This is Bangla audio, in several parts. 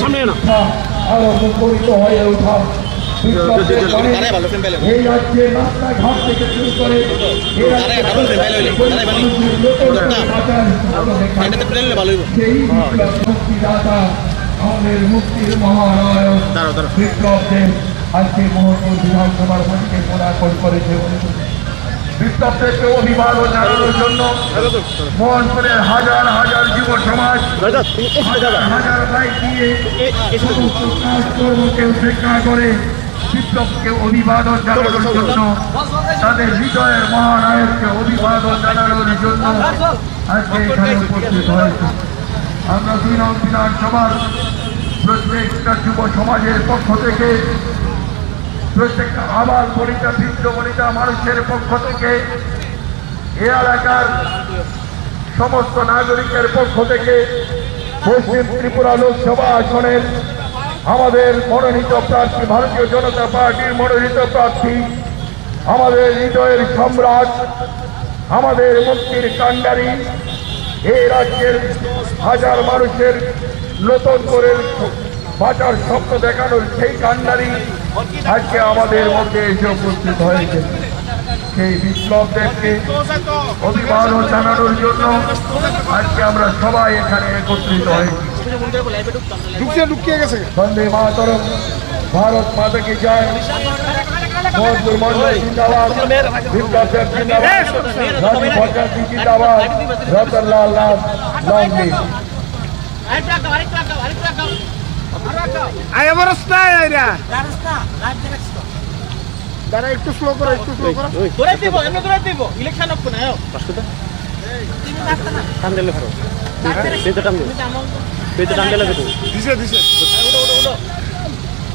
সামনে না আরো মুখরিত হয়ে ওঠা এই রাজ্যের রাস্তাঘাট থেকে শুরু করে মুক্তিদাতা আমাদের মুক্তির মহানায়ক বিপ্লবদেব আজকে মোহনপুর বিধানসভার মাটিকে পদার্পণ করেছে। বিপ্লবদেরকে অভিবাদন জানানোর জন্য মোহনপুরের হাজার হাজার যুব সমাজ হাজার বাইক দিয়ে কাজকর্মকে উপেক্ষা করে বিপ্লবকে অভিবাদন জানানোর জন্য তাদের হৃদয়ের মহানায়ককে অভিবাদন জানানোর জন্য আজকে এখানে উপস্থিত হয়েছে। আমরা ২ নং বিধানসভার প্রত্যেকটা যুব সমাজের পক্ষ থেকে প্রত্যেকটা আবাল বনিতা বৃদ্ধ বনিতা মানুষের পক্ষ থেকে এ এলাকার সমস্ত নাগরিকের পক্ষ থেকে পশ্চিম ত্রিপুরা লোকসভা আসনের আমাদের মনোনীত প্রার্থী ভারতীয় জনতা পার্টির মনোনীত প্রার্থী আমাদের হৃদয়ের সম্রাট আমাদের মুক্তির কাণ্ডারী এই রাজ্যের হাজার মানুষের নতুন করে বাঁচার স্বপ্ন দেখানোর সেই কাণ্ডারী আজকে আমাদের মধ্যে এসে উপস্থিত হয়েছে। সেই বিপ্লবদেরকে অভিবাদন জানানোর জন্য আজকে আমরা সবাই এখানে একত্রিত হয়েছি। বন্দে মাতরম, ভারত মাতা কি জয়, মোহনপুর মন্ডল জিন্দাবাদ, বিপ্লবদেব জিন্দাবাদ, রাজীব ভট্টাচার্য জিন্দাবাদ, রতনলাল নাথ লং লিভ। একটু স্লো করো, একটু স্লো করো। ইলেকশন অফ না টান দিলে ভালো পেতে টান দিলে পেতে টান দিলে দেবো দিছে দিছে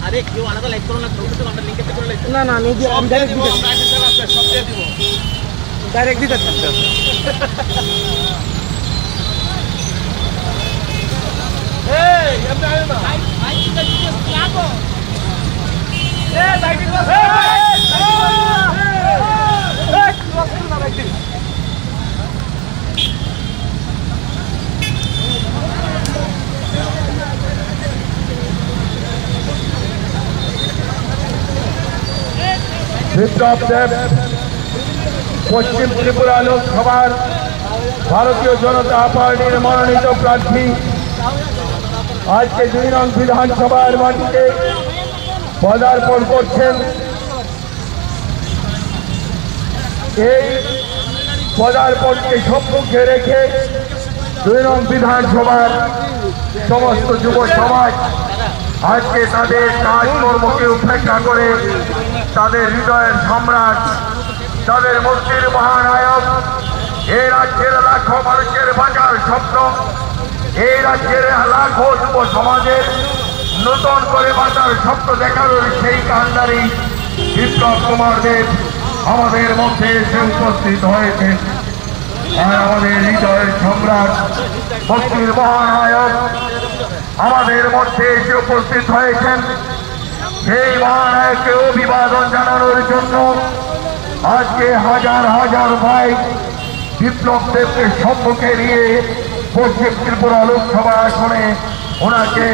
আরে কেউ আলাদা লাইক করো না তো আমরা লিংকে করে লাইক না না আমি ডাইরেক্ট দিতে সব দিয়ে দিব ডাইরেক্ট দিতে এই আমরা আয় না ভাই এটা কি লাগো এ লাইক দিতে বিপ্লবদেব পশ্চিম ত্রিপুরা লোকসভার ভারতীয় জনতা পার্টির মনোনীত প্রার্থী আজকে ২ নং বিধানসভার মাটিতে পদার্পণ করছেন। এই পদার্পণকে সম্মুখে রেখে ২ নং বিধানসভার সমস্ত যুব সমাজ আজকে তাদের কাজকর্মকে উপেক্ষা করে তাদের হৃদয়ের সম্রাট তাদের মুক্তির মহানায়ক এই রাজ্যের লাখো মানুষের বাঁচার স্বপ্ন এই রাজ্যের লাখো যুব সমাজের নতুন করে বাঁচার স্বপ্ন দেখানোর সেই কাণ্ডারী বিপ্লব কুমার দেব আমাদের মধ্যে এসে উপস্থিত হয়েছেন। আর আমাদের হৃদয়ের সম্রাট মুক্তির মহানায়ক আমাদের মধ্যে এসে উপস্থিত হয়েছেন। সেই মহানায়ককে অভিবাদন জানানোর জন্য আজকে হাজার হাজার ভাই বিপ্লবদেবকে সম্মুখে নিয়ে পশ্চিম ত্রিপুরা লোকসভা আসনে ওনাকে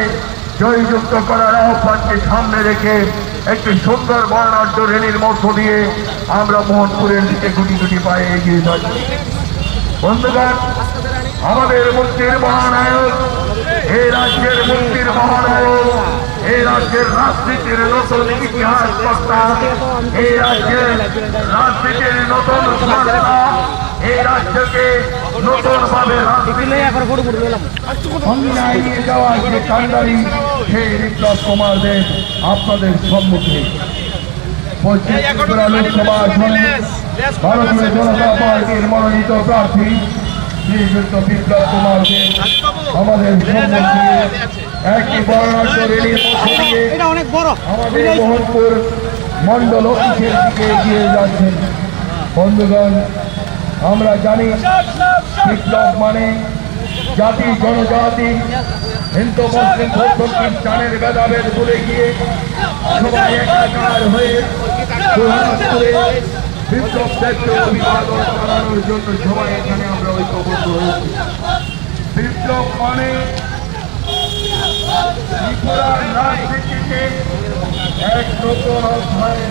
জয়যুক্ত করার আহ্বানকে সামনে রেখে একটি সুন্দর বর্ণাঢ্য র্যালির মধ্য দিয়ে আমরা মোহনপুরের দিকে গুটি গুটি পায়ে এগিয়ে যাচ্ছি। বন্ধুগণ, আমাদের মুক্তির মহানায়ক এই রাজ্যের মুক্তির মহানায়ক এই রাজ্যের রাজনীতির নতুন ইতিহাস কর্তা এই রাজ্যের রাজনীতির নতুন সংস্থা এই রাজ্যকে নতুন ভাবে অন্যায় নিয়ে যাওয়ার যে কাণ্ডারী সেই বিপ্লব কুমার দেব আপনাদের সম্মুখে পশ্চিম ত্রিপুরা লোকসভা আসনে ভারতীয় জনতা পার্টির মনোনীত প্রার্থী শ্রীযুক্ত বিপ্লব কুমার দেব আমাদের সম্মুখে একটি বর্ণাঢ্য র্যালির মধ্যে দিয়ে আমাদের মোহনপুর মন্ডল অফিসের দিকে এগিয়ে যাচ্ছেন। বন্ধুগণ, আমরা জানি বিপ্লব মানে জাতি জনজাতি হিন্দু মুসলিম বৌদ্ধ খ্রিস্টানের ভেদাভেদ ভুলে গিয়ে সবাই একাকার হয়ে বিপ্লব দেখতে অভিবাদন জানানোর জন্য সবাই এখানে আমরা ঐক্যবদ্ধ হয়েছি। বিপ্লব মানে ত্রিপুরার রাজনীতিতে এক নতুন অধ্যায়ের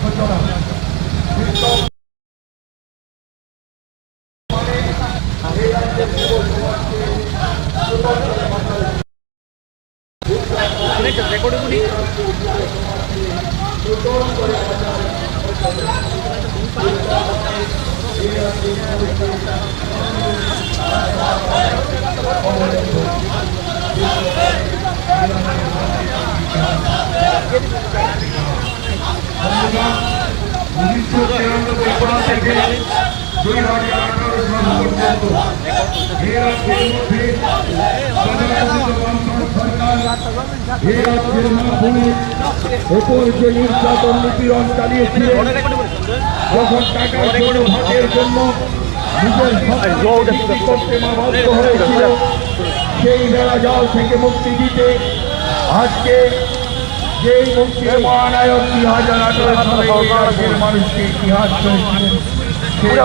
সূচনা। বিপ্লব ওপর যে নির্যাতন নিপীড়ন চালিয়েছিলেন, যখন টাকার ভাগের জন্য নিজের বিক্রি করতে বাধ্য হয়েছিল, সেই বেড়া জাল থেকে মুক্তি দিতে আজকে যেই মুক্তির মহানায়ক 2018 সালে রাজ্যের মানুষকে ইতিহাস করেছিলেন, সেই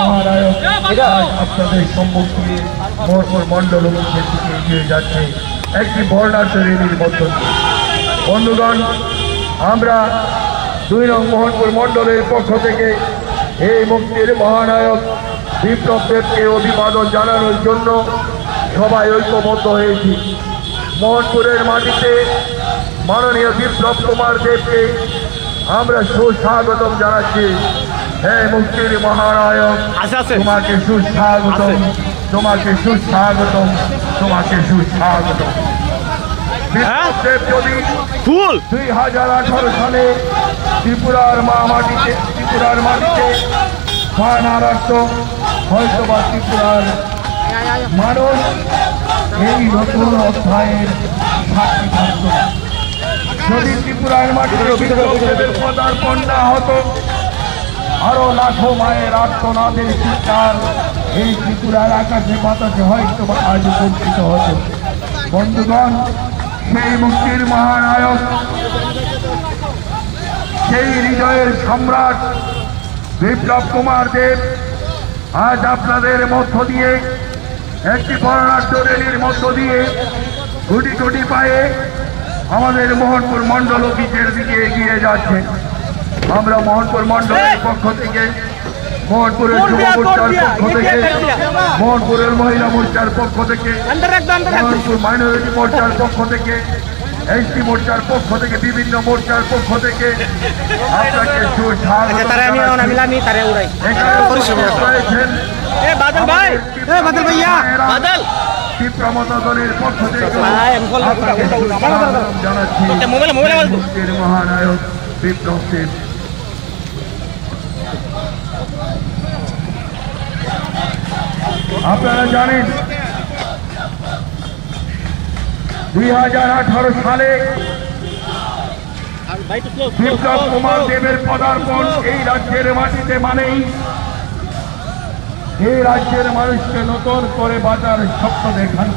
মহানায়ক আজ আপনাদের সম্মুখে মোহনপুর মণ্ডল অফিসের দিকে এগিয়ে যাচ্ছে একটি বর্ণাঢ্য র্যালির মধ্য দিয়ে। বন্ধুগণ, আমরা 2 নং মোহনপুর মণ্ডলের পক্ষ থেকে এই মুক্তির মহানায়ক বিপ্লব দেবকে অভিবাদন জানানোর জন্য সবাই ঐক্যবদ্ধ হয়েছি। মোহনপুরের মাটিতে মাননীয় বিপ্লব কুমার দেবকে আমরা সুস্বাগতম জানাচ্ছি। হে মুক্তির মহানায়ক, তোমাকে সুস্বাগতম, তোমাকে সুস্বাগতম, তোমাকে সুস্বাগতম। বিপ্লব দেব যদি 2018 সালে ত্রিপুরার মাটিতে খোয়ানা রাখত, হয়তো বা ত্রিপুরার মানুষ এই নতুন অধ্যায়ের সাক্ষী থাকত। যদি ত্রিপুরার মাটিতে পদার্পণ না হতো, আরো লাখো মায়ের আর্তনাদের চিৎকার এই ত্রিপুরার আকাশে বাতাসে হয়তো বা আজ উপস্থিত হতো। বন্ধুগণ, সেই মুক্তির মহানায়ক, সেই হৃদয়ের সম্রাট বিপ্লব কুমার দেব আজ আপনাদের মধ্য দিয়ে একটি বর্ণাঢ্য র্যালির মধ্য দিয়ে গুটি গুটি পায়ে আমাদের মোহনপুর মণ্ডল অফিসের দিকে এগিয়ে যাচ্ছে। আমরা মোহনপুর মণ্ডলের পক্ষ থেকে, মোহনপুরের যুব মোর্চার পক্ষ থেকে, মোহনপুরের মহিলা মোর্চার পক্ষ থেকে, মোহনপুর মাইনরিটি মোর্চার পক্ষ থেকে, এসটি মোর্চার পক্ষ থেকে, বিভিন্ন মোর্চার পক্ষ থেকে আপনাকে সুস্বাগত টিপ্রা মতো দলের পক্ষ থেকে জানাচ্ছি মুক্তির মহানায়ক বিপ্লব দেব। আপনারা জানেন 2018 সালে বিপ্লব কুমার দেবের পদার্পণ এই রাজ্যের মাটিতে মানেই এই রাজ্যের মানুষকে নতুন করে বাঁচার স্বপ্ন দেখান।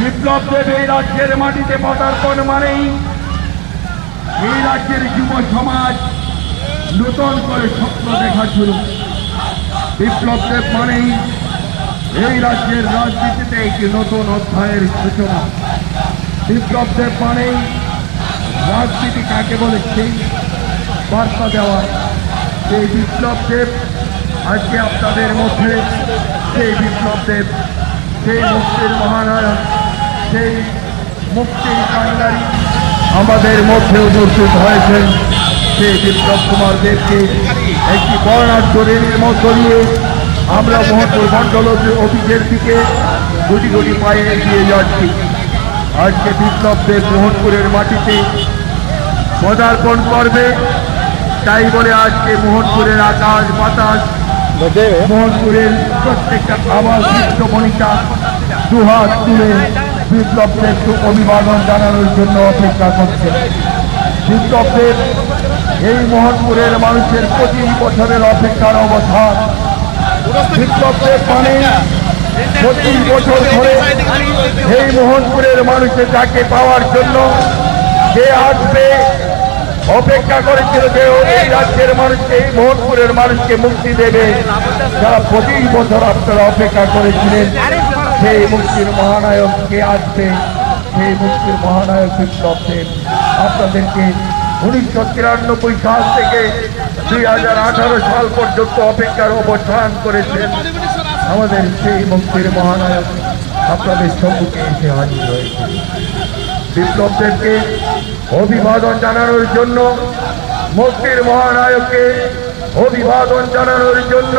বিপ্লব দেব এই রাজ্যের মাটিতে পদার্পণ মানেই এই রাজ্যের যুব সমাজ নতুন করে স্বপ্ন দেখা শুরু। বিপ্লব দেব মানেই এই রাজ্যের রাজনীতিতে একটি নতুন অধ্যায়ের সূচনা। বিপ্লব দেব মানেই রাজনীতি কাকে বলে সেই বার্তা দেওয়া। সেই বিপ্লব দেব আজকে আপনাদের মধ্যে, সেই বিপ্লব দেব, সেই মুক্তির মহানায়ক, সেই মুক্তির কান্ডারি আমাদের মধ্যে উপস্থিত হয়েছেন। সেই বিপ্লব কুমার দেবকে একটি বর্ণাঢ্য র্যালির মধ্য দিয়ে আমরা মোহনপুর মণ্ডল অফিসের দিকে গুটি গুটি পায়ে এগিয়ে যাচ্ছি। আজকে বিপ্লব দেব মোহনপুরের মাটিতে পদার্পণ করবে, তাই বলে আজকে মোহনপুরের আকাশ বাতাস, মোহনপুরের প্রত্যেকটা আবাস বিশ্বমণিকা দুহাত তুলে বিপ্লব দেবকে অভিবাদন জানানোর জন্য অপেক্ষা করছে। বিপ্লব দেব এই মোহনপুরের মানুষের 25 বছরের অপেক্ষার অবসান। বিপ্লবের মানে 25 বছর ধরে এই মোহনপুরের মানুষের যাকে পাওয়ার জন্য যে আসবে অপেক্ষা করেছিল যে এই রাজ্যের মানুষকে এই মোহনপুরের মানুষকে মুক্তি দেবে, যারা 25 বছর আপনারা অপেক্ষা করেছিলেন সেই মুক্তির মহানায়ক কে আসবে, সেই মুক্তির মহানায়ক বিপ্লব দেব আপনাদেরকে 1993 সাল থেকে 2018 সাল পর্যন্ত অপেক্ষার অবসান করেছেন। আমাদের সেই মুক্তির মহানায়ক আপনাদের সম্মুখে এসে হাজির হয়েছে। বিপ্লবদেরকে অভিবাদন জানানোর জন্য, মুক্তির মহানায়ককে অভিবাদন জানানোর জন্য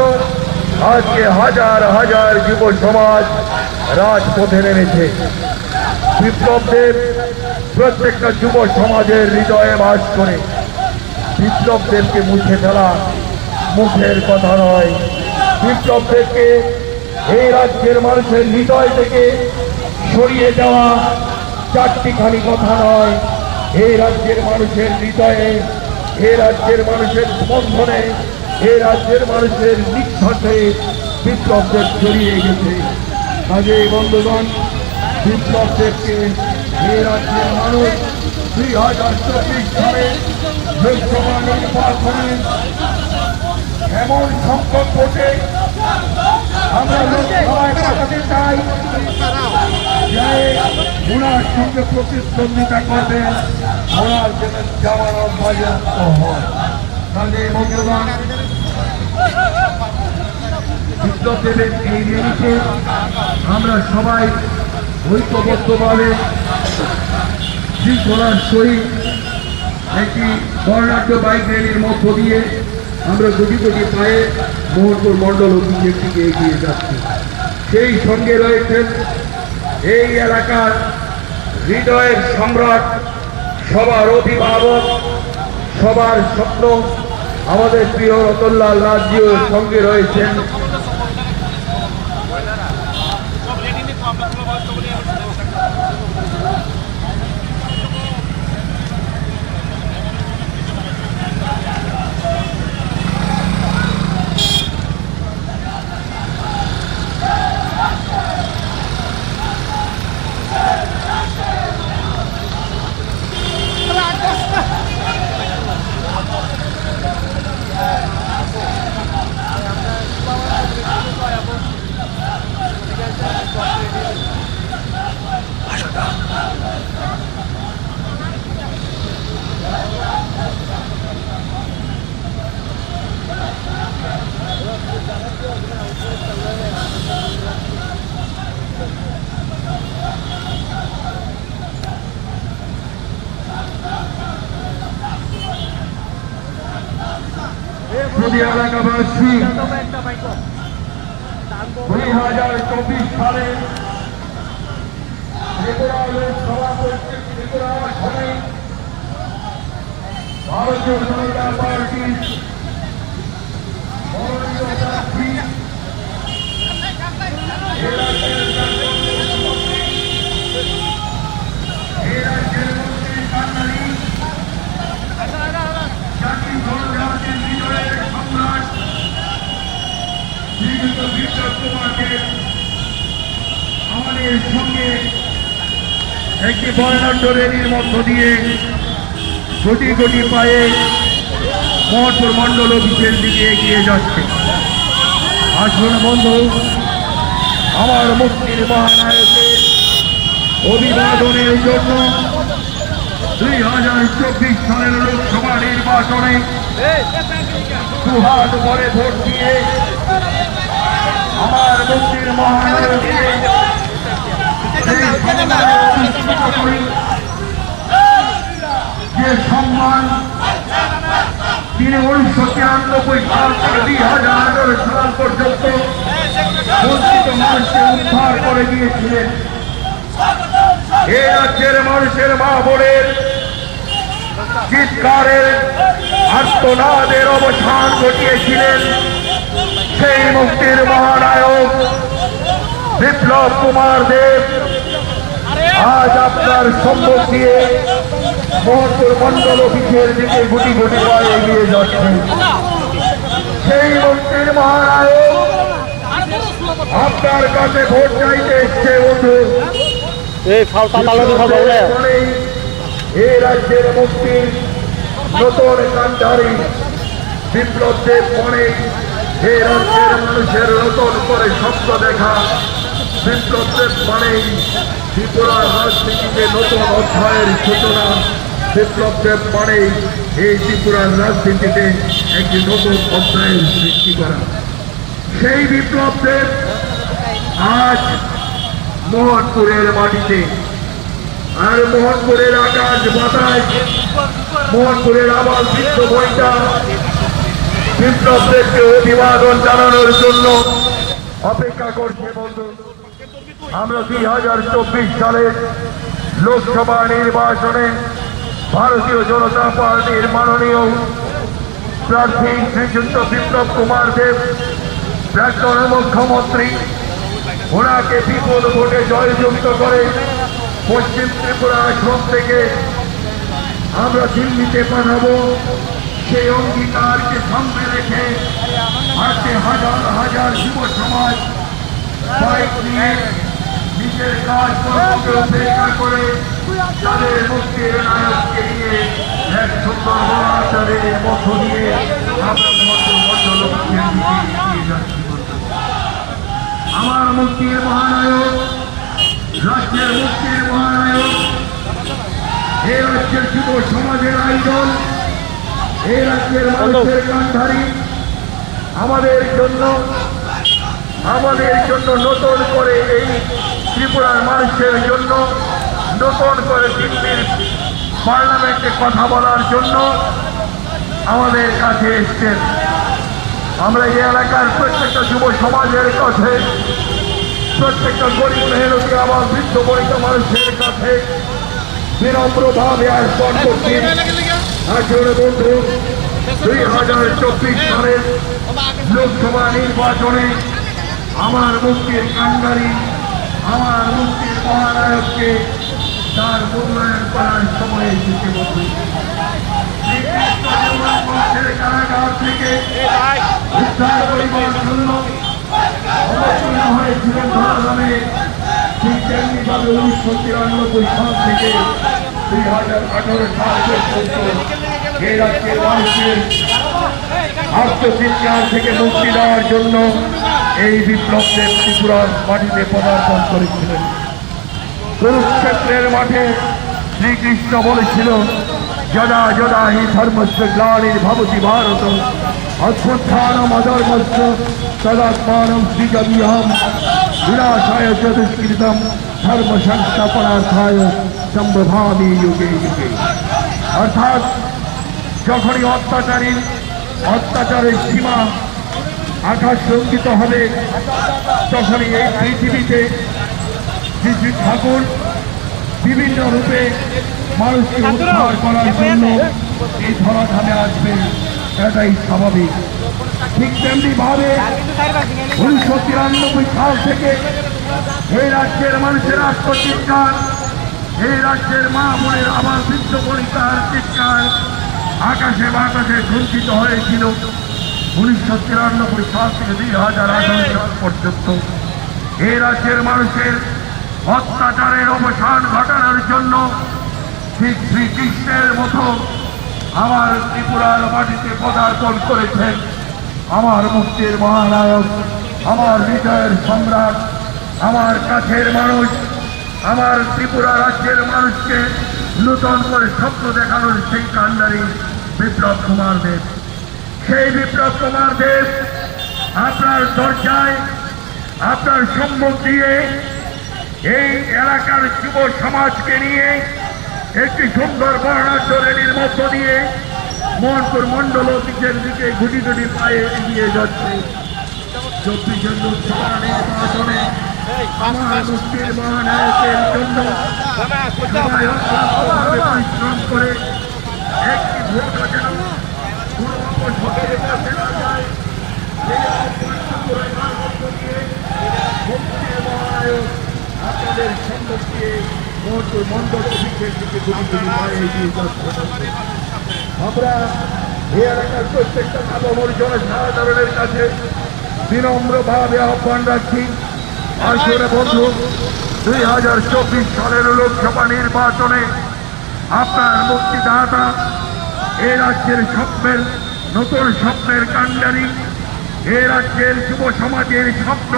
আজকে হাজার হাজার যুব সমাজ রাজপথে নেমেছে। বিপ্লবদের প্রত্যেকটা যুব সমাজের হৃদয়ে বাস করে। বিপ্লবদেরকে মুছে ফেলা মুখের কথা নয়, বিপ্লবদেরকে এই রাজ্যের মানুষের হৃদয় থেকে সরিয়ে দেওয়া চারটিখানি কথা নয়। এই রাজ্যের মানুষের হৃদয়ে, এই রাজ্যের মানুষের স্পন্দনে, এই রাজ্যের মানুষের নিঃশ্বাসে বিপ্লবদের ছড়িয়ে গেছে। কাজেই বন্ধুগণ, বিপ্লবদেরকে এই রাজ্যের মানুষ 2024 সালে লোকসভা নির্বাচনে এমন সংকট ঘটে আমরা লোকসভায় পাঠাতে চাই যে ওনার সঙ্গে প্রতিদ্বন্দ্বিতা করবেন, ওনার যেন জামানত বাজেয়াপ্ত হয়। কাজে বন্ধুগণ, বিপ্লবদেবের এই রেলিতে আমরা সবাই ঐক্যবদ্ধভাবে শৃঙ্খলার সহিত একটি বর্ণাঢ্য বাইক র্যালির মধ্য দিয়ে আমরা গুটি গুটি পায়ে মোহনপুর মণ্ডল অফিসের দিকে এগিয়ে যাচ্ছি। সেই সঙ্গে রয়েছেন এই এলাকার হৃদয়ের সম্রাট, সবার অভিভাবক, সবার স্বপ্ন আমাদের প্রিয় রতনলাল রাজ্যের সঙ্গে রয়েছেন এলাকাবাসী। 2024 সালে ত্রিপুরা লোকসভা ত্রিপুরা আসনে ভারতীয় জনতা পার্টির মনোনীত প্রার্থী আমাদের সঙ্গে একটি বর্ণাঢ্য র্যালির মধ্য দিয়ে কোটি কোটি পায়ে মোহনপুর মণ্ডল অফিসের দিকে এগিয়ে যাচ্ছে। আসুন বন্ধু, আমার মুক্তির মহানায়কের অভিবাদনের জন্য 2024 সালের লোকসভা নির্বাচনে দুহাত ভরে ভোট দিয়ে আমার মুক্তির মহানায়ককে যে সম্মান তিনি 1993 সাল থেকে 2018 সাল পর্যন্ত বঞ্চিত মানুষকে উদ্ধার করে দিয়েছিলেন। এই রাজ্যের মানুষের মা বোনের চিৎকারের আর্তনাদের অবসান ঘটিয়েছিলেন সেই মুক্তির মহানায়ক বিপ্লব কুমার দেব আজ আপনার সম্মুখ দিয়ে মোহনপুর মন্ডল অফিসের দিকে গুটি গুটি পায়ে এগিয়ে যাচ্ছে। সেই মুক্তির মহানায়ক আপনার কাছে ভোট চাইতে এসছে বন্ধু। এই রাজ্যের মুক্তির নতুন কান্ডারি বিপ্লবদের পরে এই রাজ্যের মানুষের নতুন করে স্বপ্ন দেখা বিপ্লবদের পরেই ত্রিপুরার রাজনীতিতে নতুন অধ্যায়ের সূচনা। বিপ্লবদের পরেই এই ত্রিপুরার রাজনীতিতে একটি নতুন অধ্যায়ের সৃষ্টি করা। সেই বিপ্লবদের আজ মোহনপুরের মাটিতে আর মোহনপুরের আকাশ বাতাস মোহনপুরের আবার বৃদ্ধ বইটা বিপ্লবদেরকে অভিবাদন জানানোর জন্য অপেক্ষা করছে বন্ধু। আমরা 2024 সালের লোকসভা নির্বাচনে ভারতীয় জনতা পার্টির মাননীয় প্রার্থী শ্রীযুক্ত বিপ্লব কুমার দেব প্রাক্তন মুখ্যমন্ত্রী ওনাকে বিপুল ভোটে জয়যুক্ত করে পশ্চিম ত্রিপুরা আসন থেকে আমরা দিল্লিতে পাঠাবো। সেই অঙ্গীকারকে সামনে রেখে আজকে হাজার হাজার যুব সমাজ বাইক নিয়ে নিজের কাজকর্মকে উপেক্ষা করে তাদের মুক্তির নায়ককে নিয়ে এক সুন্দর মহাচারের মধ্য দিয়ে আমরা মন্ডল এগিয়ে যাচ্ছি। আমার মুক্তির মহানায়ক রাজ্যের মুক্তির মহানায়ক এই রাজ্যের যুব সমাজের আইডল এই রাজ্যের মানুষের কান্ধারী আমাদের জন্য নতুন করে এই ত্রিপুরার মানুষের জন্য নতুন করে দিল্লির পার্লামেন্টে কথা বলার জন্য আমাদের কাছে এসছেন। আমরা এই এলাকার প্রত্যেকটা যুব সমাজের কাছে প্রত্যেকটা গরিব মেহনতি আবার বৃদ্ধ বৈধ মানুষের কাছে বিনম্রভাবে আহ্বান করছি। আসলে বন্ধু 2024 সালের লোকসভা নির্বাচনে আমার মুক্তির কান্ডারি আমার মুক্তির মহানায়ককে তার মূল্যায়ন করার সময় এসেছে বন্ধু। কারাগার থেকে উদ্ধার করিবার জন্য অবতীর্ণ হয়েছিলেন ধরাধামে। ঠিক তেমনিভাবে 1993 সাল থেকে 2018 সাল পর্যন্ত এই রাজ্যের মানুষের আত্মচিৎকার থেকে মুক্তি দেওয়ার জন্য এই বিপ্লবদের ত্রিপুরার মাটিতে পদার্পণ করেছিলেন। কুরুক্ষেত্রের মাঠে শ্রীকৃষ্ণ বলেছিল যদা যদা হি ধর্মস্য গ্লানির্ভবতি ভারত অভ্যুত্থানম অধর্মস্য তদাত্মানম সৃজাম্যহম বিনাশায় চ দুষ্কৃতম ধর্ম সংস্থাপনার্থায় সম্ভবামি যুগে যুগে। অর্থাৎ যখনই অত্যাচারের সীমা আকাশ লঙ্ঘিত হবে তখনই এই পৃথিবীতে শ্রী ঠাকুর বিভিন্ন রূপে মানুষকে উদ্ধার করার জন্য এই ধরাধামে আসবে, এটাই স্বাভাবিক। ঠিক তেমনি ভাবে 1993 সাল থেকে এই রাজ্যের মানুষের আত্মচিৎকার এই রাজ্যের মা বোনের আমার বৃদ্ধ বনিতার চিৎকার আকাশে বাতাসে ঝুঞ্চিত হয়েছিল। 1993 সাল থেকে 2018 সাল পর্যন্ত এই রাজ্যের মানুষের অত্যাচারের অবসান ঘটানোর জন্য ঠিক শ্রীকৃষ্ণের মতো আমার ত্রিপুরার মাটিতে পদার্পণ করেছেন আমার মুক্তির মহানায়ক আমার বিজয়ের সম্রাট আমার কাছের মানুষ আমার ত্রিপুরা রাজ্যের মানুষকে নতুন করে স্বপ্ন দেখানোর সেই কান্ডারি বিপ্লব কুমার দেব। সেই বিপ্লব কুমার দেব আপনার দরজায় আপনার সম্মুখ দিয়ে এই এলাকার যুব সমাজকে নিয়ে একটি সুন্দর বর্ণাঢ্য র্যালির মধ্য দিয়ে মোহনপুর মন্ডল অফিসের দিকে গুটি গুটি পায়ে এগিয়ে যাচ্ছে। 24 লোকসভা নির্বাচনে আমার মুক্তির মহানায়কের জন্য পরিশ্রম করে একটি ভোট যেন কোনো অপশক্তির কাছে না যায় মুক্তির মহানায়ক আপনাদের সম্মুখ দিয়ে মহকুর মন্ডল অফিসের দিকে দুটি পায়ে এগিয়ে যাচ্ছে। আমরা এই এলাকার প্রত্যেকটা সাধারণ জনসাধারণের কাছে বিনম্রভাবে আহ্বান রাখছি, আসলে বন্ধু 2024 সালের লোকসভা নির্বাচনে আপনার মুক্তিদাতা এই রাজ্যের স্বপ্নের নতুন স্বপ্নের কাণ্ডারি, এই রাজ্যের যুব সমাজের স্বপ্ন,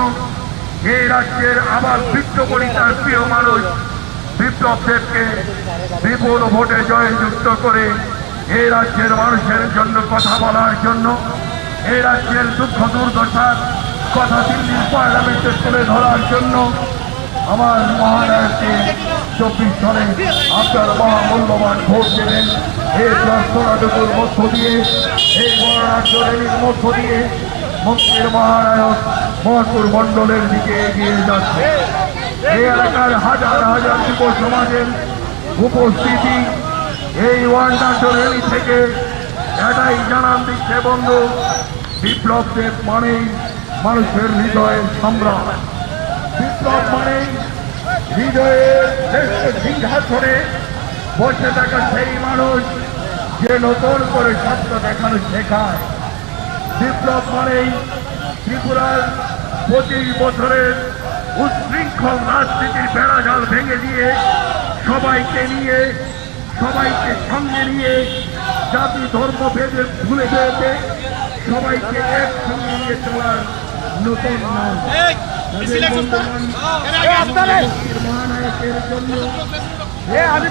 এই রাজ্যের আবার বিপ্লবীতার প্রিয় মানুষ বিপ্লব দেবকে বিপুল ভোটে জয়যুক্ত করে এই রাজ্যের মানুষের জন্য কথা বলার জন্য, এই রাজ্যের দুঃখ দুর্দশার কথা দিল্লির পার্লামেন্টে তুলে ধরার জন্য আমার মহানায়ককে 24 সালে আপনার মহামূল্যবান ভোট দেবেন। এই প্রার্থনাটুকুর মধ্য দিয়ে, এই গণরাজ্য র্যালির মধ্য দিয়ে মুক্তির মহানায়ক মহকুর মণ্ডলের দিকে এগিয়ে যাচ্ছে। এই এলাকার হাজার হাজার যুব সমাজের উপস্থিতি এই ওয়ান্ডার র্যালি থেকে এটাই জানান দিচ্ছে বন্ধু, বিপ্লব দেব মানেই মানুষের হৃদয়ের সম্রাট। বিপ্লব মানেই হৃদয়ের সিংহাসনে বসে থাকা সেই মানুষ যে নতুন করে স্বপ্ন দেখানো শেখায়। বিপ্লব মানেই ত্রিপুরার 25 বছরের উচ্ছৃঙ্খল রাজনীতির বেড়াজাল ভেঙে দিয়ে সবাইকে নিয়ে, সবাইকে সঙ্গে নিয়ে, জাতি ধর্ম ভেদে ভুলে যেতে সবাইকে একসঙ্গে নিয়ে চলার নতুন নাম। মহানায়কের জন্য আমি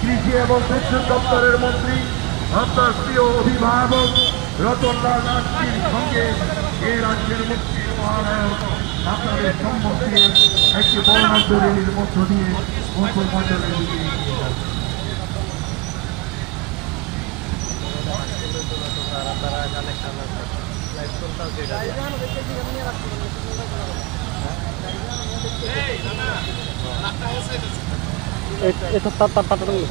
কৃষি এবং বিদ্যুৎ দপ্তরের মন্ত্রী আপনার প্রিয় অভিভাবক রতনলাল নাথজির সঙ্গে এই রাজ্যের মুক্তির মহানায়ক আপনাদের সম্মুখে একটি বর্ণাঢ্যের মধ্য দিয়ে মহকুর মণ্ডলের দিকে itu tatap dulu.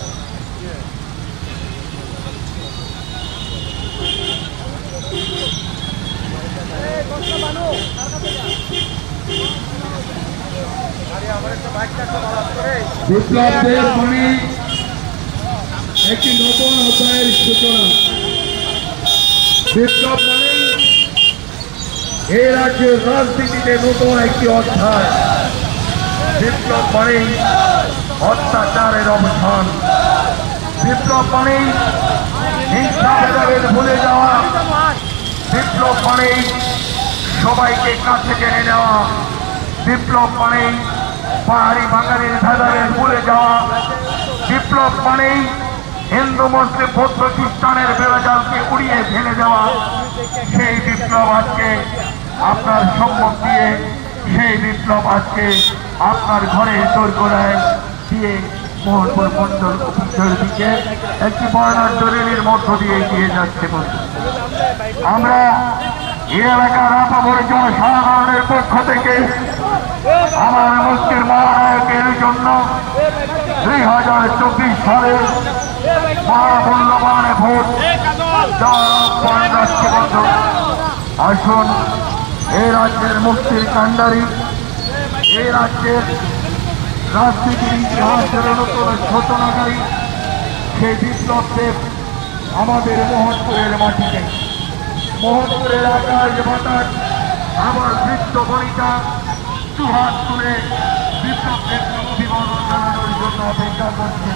বিপ্লবদের মানে একটি নতুন অধ্যায়ের সূচনা। বিপ্লব মানে এই রাজ্যের রাজনীতিতে নতুন একটি অধ্যায়। বিপ্লব মানে অত্যাচারের অবসান। বিপ্লব মানে হিংসা ভেদাভেদ ভুলে যাওয়া। বিপ্লব মানে সবাইকে কাছে টেনে নেওয়া। বিপ্লব মানে পাহাড়ি বাঙালির ভেদাভেদ ভুলে যাওয়া। বিপ্লব মানে হিন্দু মুসলিম বৌদ্ধ খ্রিস্টানের বেড়াজালকে উড়িয়ে ফেলে দেওয়া। সেই বিপ্লব আজকে আপনার সম্মুখ দিয়ে, সেই বিপ্লব আজকে আপনার ঘরে দোরগোড়ায় দিয়ে মহকুর মণ্ডল অফিসের দিকে একটি বর্ণাঢ্য র্যালির মধ্য দিয়ে এগিয়ে যাচ্ছে। আমরা এই এলাকার আপামর জনসাধারণের পক্ষ থেকে আমার মুক্তির মহানায়কের জন্য 2024 সালের মহামূল্যবান ভোট দেওয়ার রাষ্ট্র বন্ধু। আসুন এই রাজ্যের মুক্তির কাণ্ডারি, এই রাজ্যের রাজনীতির ইতিহাসের নতুন সূচনাকারী সেই বিপ্লব দেব আমাদের মোহনপুরের মাটিতে, মোহনপুরের আকাশ বাতাস আমার বৃত্ত বনিতা দুহাত তুলে বিপ্লব দেবকে অভিবাদন জানানোর জন্য অপেক্ষা করছে।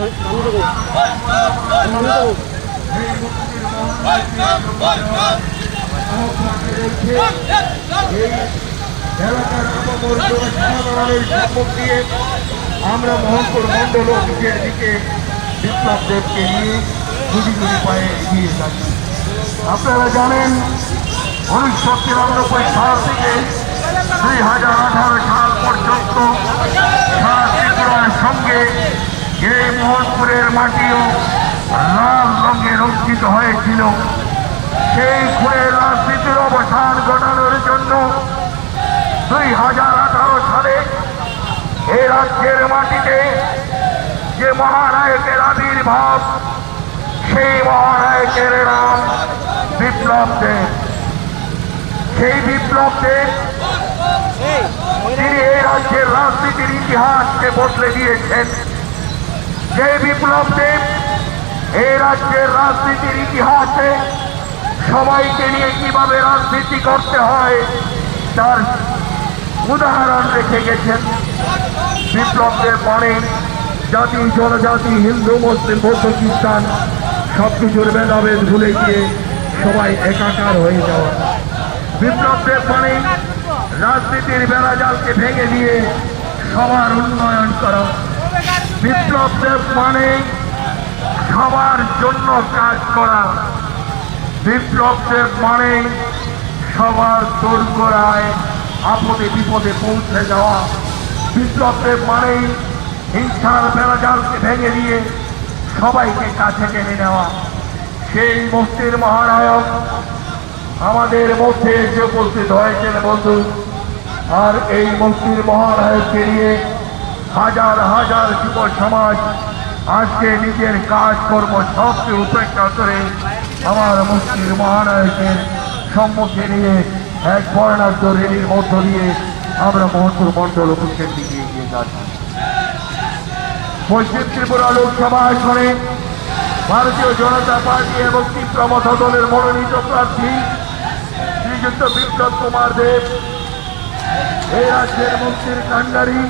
এলাকার সাধারণের সম্মুখ দিয়ে আমরা মোহনপুর মন্ডল অফিসের দিকে বিপ্লব দেবকে নিয়ে গুটি গুটি পায়ে এগিয়ে যাচ্ছি। আপনারা জানেন 1993 সাল থেকে 2018 সাল পর্যন্ত সারা ত্রিপুরার সঙ্গে এই মোহনপুরের মাটিও লাল রঙে রঞ্জিত হয়েছিল। সেই খুনের রাজনীতির অবসান ঘটানোর জন্য 2018 সালে এই রাজ্যের মাটিতে যে মহানায়কের আবির্ভাব, সেই মহানায়কের নাম বিপ্লব দেব। সেই বিপ্লব দেব তিনি এই রাজ্যের রাজনীতির ইতিহাসকে বদলে দিয়েছেন। যে বিপ্লব দেব এই রাজ্যের রাজনীতির ইতিহাসে সবাইকে নিয়ে কিভাবে রাজনীতি করতে হয় তার উদাহরণ রেখে গেছেন। বিপ্লব দেব মানে জাতি জনজাতি হিন্দু মুসলিম বৌদ্ধ খ্রিস্টান সবকিছুর ভেদাভেদ ভুলে গিয়ে সবাই একাকার হয়ে যাওয়া। বিপ্লব দেব মানে রাজনীতির বেড়াজালকে ভেঙে দিয়ে সবার উন্নয়ন করা। বিপ্লব দেব মানে সবার জন্য কাজ করা। বিপ্লব দেব মানে সবার দোরগোড়ায় আপদে বিপদে পৌঁছে যাওয়া। বিপ্লব দেব মানে হিংসার বেড়াজালকে ভেঙে দিয়ে সবাইকে কাছে টেনে নেওয়া। সেই মুক্তির মহানায়ক আমাদের মধ্যে এসে উপস্থিত হয়েছেন বন্ধু। আর এই মুক্তির মহানায়ককে নিয়ে হাজার হাজার যুব সমাজ আজকে নিজের কাজকর্ম সবকে উপেক্ষা করে আমার মুক্তির মহানায়কের সম্মুখে নিয়ে এক বর্ণাঢ্য রেলির মধ্য দিয়ে আমরা মোহনপুর মন্ডল অফিসের দিকে এগিয়ে যাচ্ছি। পশ্চিম ত্রিপুরা লোকসভা আসনে ভারতীয় জনতা পার্টি এবং ত্রিপুরা মথা দলের মনোনীত প্রার্থী শ্রীযুক্ত বিপ্লব কুমার দেব এই রাজ্যের মুক্তির কাণ্ডারী,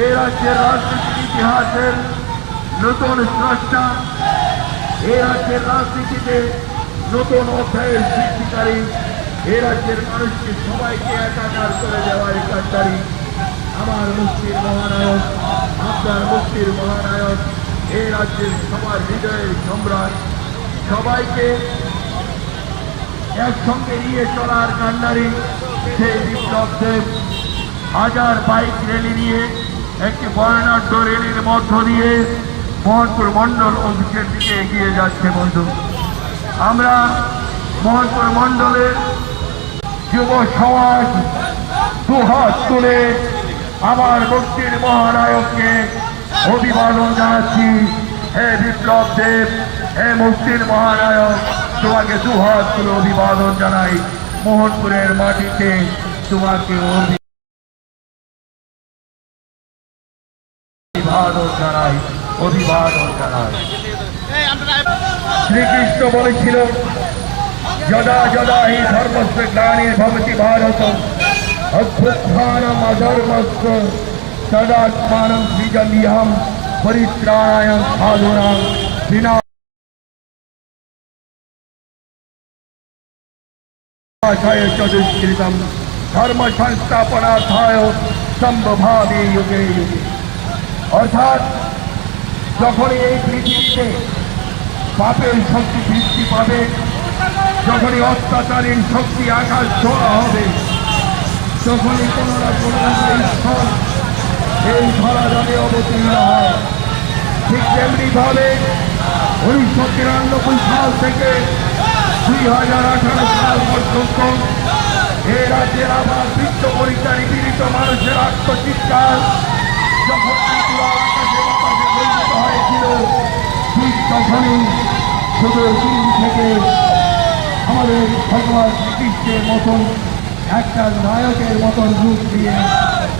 এই রাজ্যের রাজনীতির ইতিহাসের নতুন স্রষ্টা, এই রাজ্যের রাজনীতিতে নতুন অধ্যায়ের সৃষ্টিকারী, এই রাজ্যের মানুষকে সবাইকে একাকার করে দেওয়ার কাণ্ডারী আমার মুক্তির মহানায়ক, আপনার মুক্তির মহানায়ক, এই রাজ্যের সবার হৃদয়ের সম্রাট, সবাইকে একসঙ্গে নিয়ে চলার কাণ্ডারী সেই বিপ্লব দেব হাজার বাইক র্যালি নিয়ে একটি বর্ণাঢ্য র্যালির মধ্য দিয়ে মোহনপুর মন্ডল অফিসের দিকে এগিয়ে যাচ্ছে বন্ধু। আমরা মোহনপুর মন্ডলের যুব সমাজ দুহাত তুলে আমার মুক্তির মহানায়ককে অভিবাদন জানাচ্ছি। হে বিপ্লব দেব, হে মুক্তির মহানায়ক, তোমাকে দুহাত তুলে অভিবাদন জানাই। মোহনপুরের মাটিতে তোমাকে অভিবাদন জানাই, অভিবাদন জানাই। শ্রীকৃষ্ণ বলেছিল, যদা যদা হি ধর্মস্য গ্লানির্ভবতি ভারত অভ্যুত্থানম অধর্মস্য তদাত্মানম সৃজন্যহম পরিত্রাণায় সাধুনাং বিনাশায় চ দুষ্কৃতম ধর্ম সংস্থাপনার্থায় সম্ভবামি যুগে যুগে। অর্থাৎ যখনই এই পৃথিবীতে পাপের শক্তি বৃদ্ধি পাবে, যখনই অত্যাচারীর শক্তি আকাশ ছোঁয়া হবে, তখনই কোনো না কোনো ঈশ্বর এই ধরাধামে অবতীর্ণ হয়। ঠিক তেমনিভাবে 1993 সাল থেকে 2018 সাল পর্যন্ত এই রাজ্যের আবার বৃত্ত পরিচারী পীড়িত মানুষের আত্মচিৎকার যখন ত্রিপুরা আকাশে বাতাসে বঞ্চিত হয়েছিল, ঠিক তখনই শুধু চীন থেকে আমাদের ভগবান শ্রীকৃষ্ণের মতন একটা নায়কের মতন রূপ দিয়ে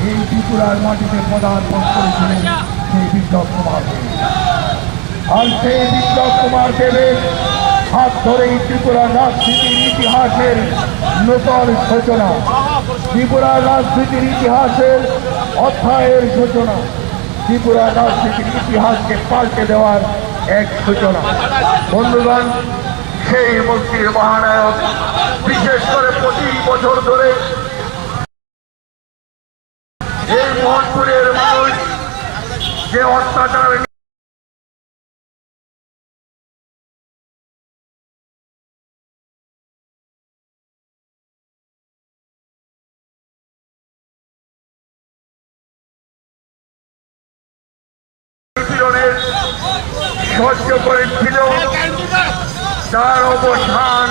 এই ত্রিপুরার মাটিতে পদার্পণ করেছিলেন সেই বিপ্লব কুমার দেব। আর সেই বিপ্লব কুমার দেবের হাত ধরেই ত্রিপুরার রাজনীতির ইতিহাসের নতুন সূচনা, ত্রিপুরার রাজনীতির ইতিহাসের অধ্যায়ের সূচনা। ত্রিপুরা রাজনীতির ইতিহাসকে পাল্টে দেওয়ার এক সূচনা। বন্ধুগণ, সেই মুক্তির মহানায়ক বিশেষ করে 25 বছর ধরে এই মোহনপুরের মানুষ যে অত্যাচার সহ্য করেছিল তার অবসান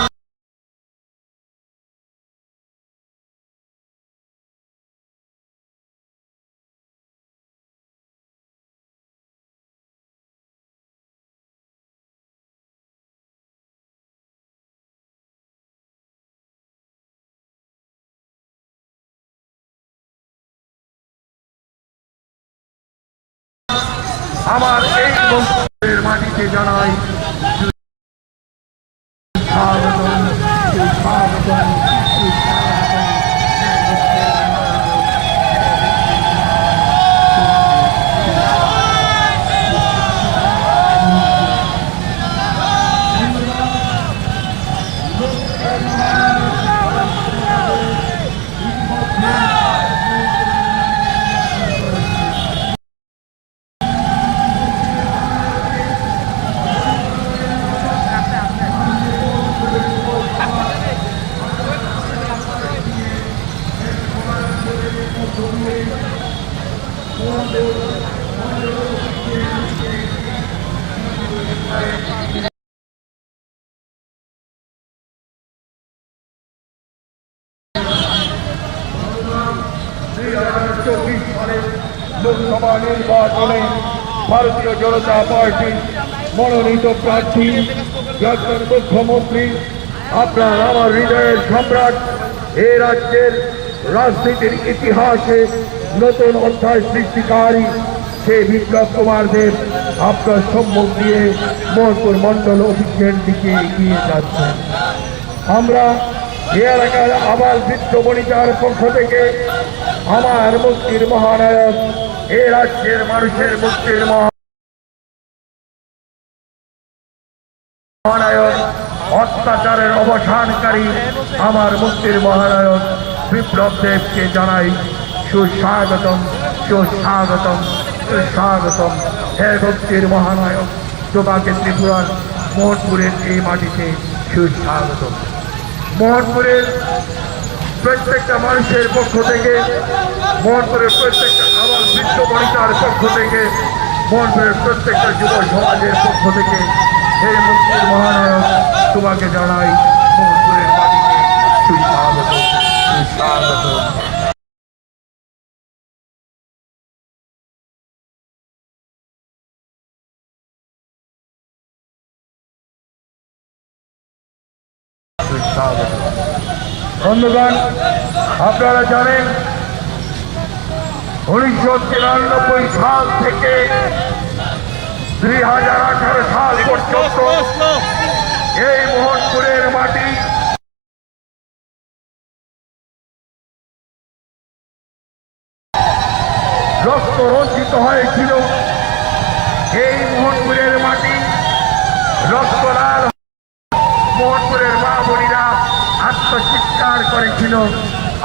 আমার এই মুক্তির মাটিতে জানাই স্বাগতম, সুস্বাগতম, লোকসভা নির্বাচনে ভারতীয় জনতা পার্টির মনোনীত প্রার্থী একজন মুখ্যমন্ত্রী, আপনার আমার হৃদয়ের সম্রাট, এ রাজ্যের রাজনীতির ইতিহাসে নতুন অধ্যায় সৃষ্টিকারী সেই বিপ্লব কুমার দেব আপনার সম্মুখ দিয়ে মোহনপুর মন্ডল অফিসের দিকে এগিয়ে যাচ্ছেন। আমরা এ এলাকার আবাল বৃদ্ধ বণিকার পক্ষ থেকে আমার মুক্তির মহানায়ক, এ রাজ্যের মানুষের মুক্তির মহানায়ক, অত্যাচারের অবসানকারী আমার মুক্তির মহানায়ক বিপ্লব দেবকে জানাই সুস্বাগতম, সুস্বাগতম, সুস্বাগতম। হে মুক্তির মহানায়ক, তোমাকে ত্রিপুরার মোহনপুরের এই মাটিতে সুস্বাগতম। মোহনপুরের প্রত্যেকটা মানুষের পক্ষ থেকে, মোহনপুরের প্রত্যেকটা আবার বৃদ্ধ বণিকার পক্ষ থেকে, মোহনপুরের প্রত্যেকটা যুব সমাজের পক্ষ থেকে এই মুক্তির মহানায়ক তোমাকে জানাই মোহনপুরের মাটিতে সুস্বাগত, সুস্বাগত। বন্ধুগণ, আপনারা জানেন 1993 সাল থেকে 2018 সাল পর্যন্ত এই মোহনপুরের মাটি রক্ত রঞ্জিত হয়েছিল। এই মোহনপুরের মাটি রক্ত লাল, মোহনপুরের মা বোনেরা আত্মচিৎকার করেছিল।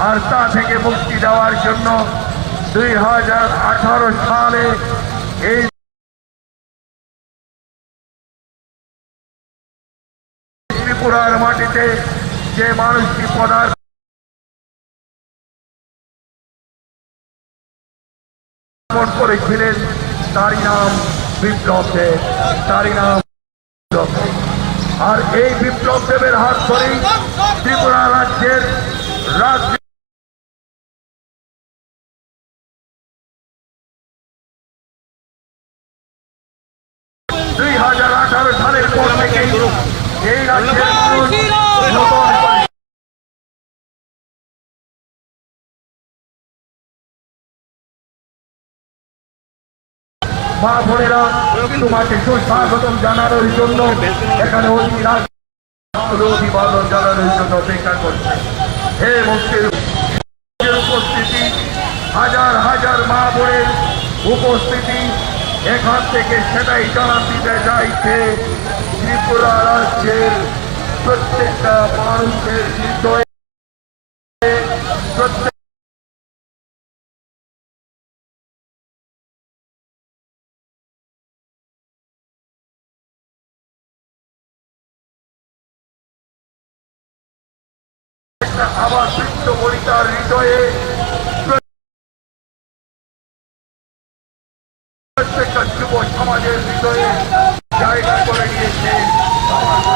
আর তা থেকে মুক্তি দেওয়ার জন্য 2018 সালে এই ত্রিপুরার মাটিতে যে মানুষটি পদার্পণ করেছিলেন তারই নাম বিপ্লব দেব, তারই নাম বিপ্লব দেব। আর এই বিপ্লব দেবের হাত ধরেই ত্রিপুরা রাজ্যের রাজনীতি 2018 সালের পর থেকে এই রাজ্যের মানুষ মা বোনেরা তোমাকে সুস্বাগতম জানানোর জন্য এখানে অভিবাদন জানানোর জন্য অপেক্ষা করছে। হে মুক্তির উপস্থিতি, হাজার হাজার মা বোনের উপস্থিতি এখান থেকে সেটাই জানান দিতে চাইছে ত্রিপুরা রাজ্যের প্রত্যেকটা মানুষের হৃদয়ে প্রত্যেক আবার বৃত্ত বনিতার হৃদয়ে প্রত্যেকটা যুব সমাজের হৃদয়ে জায়গা করে নিয়েছে আমার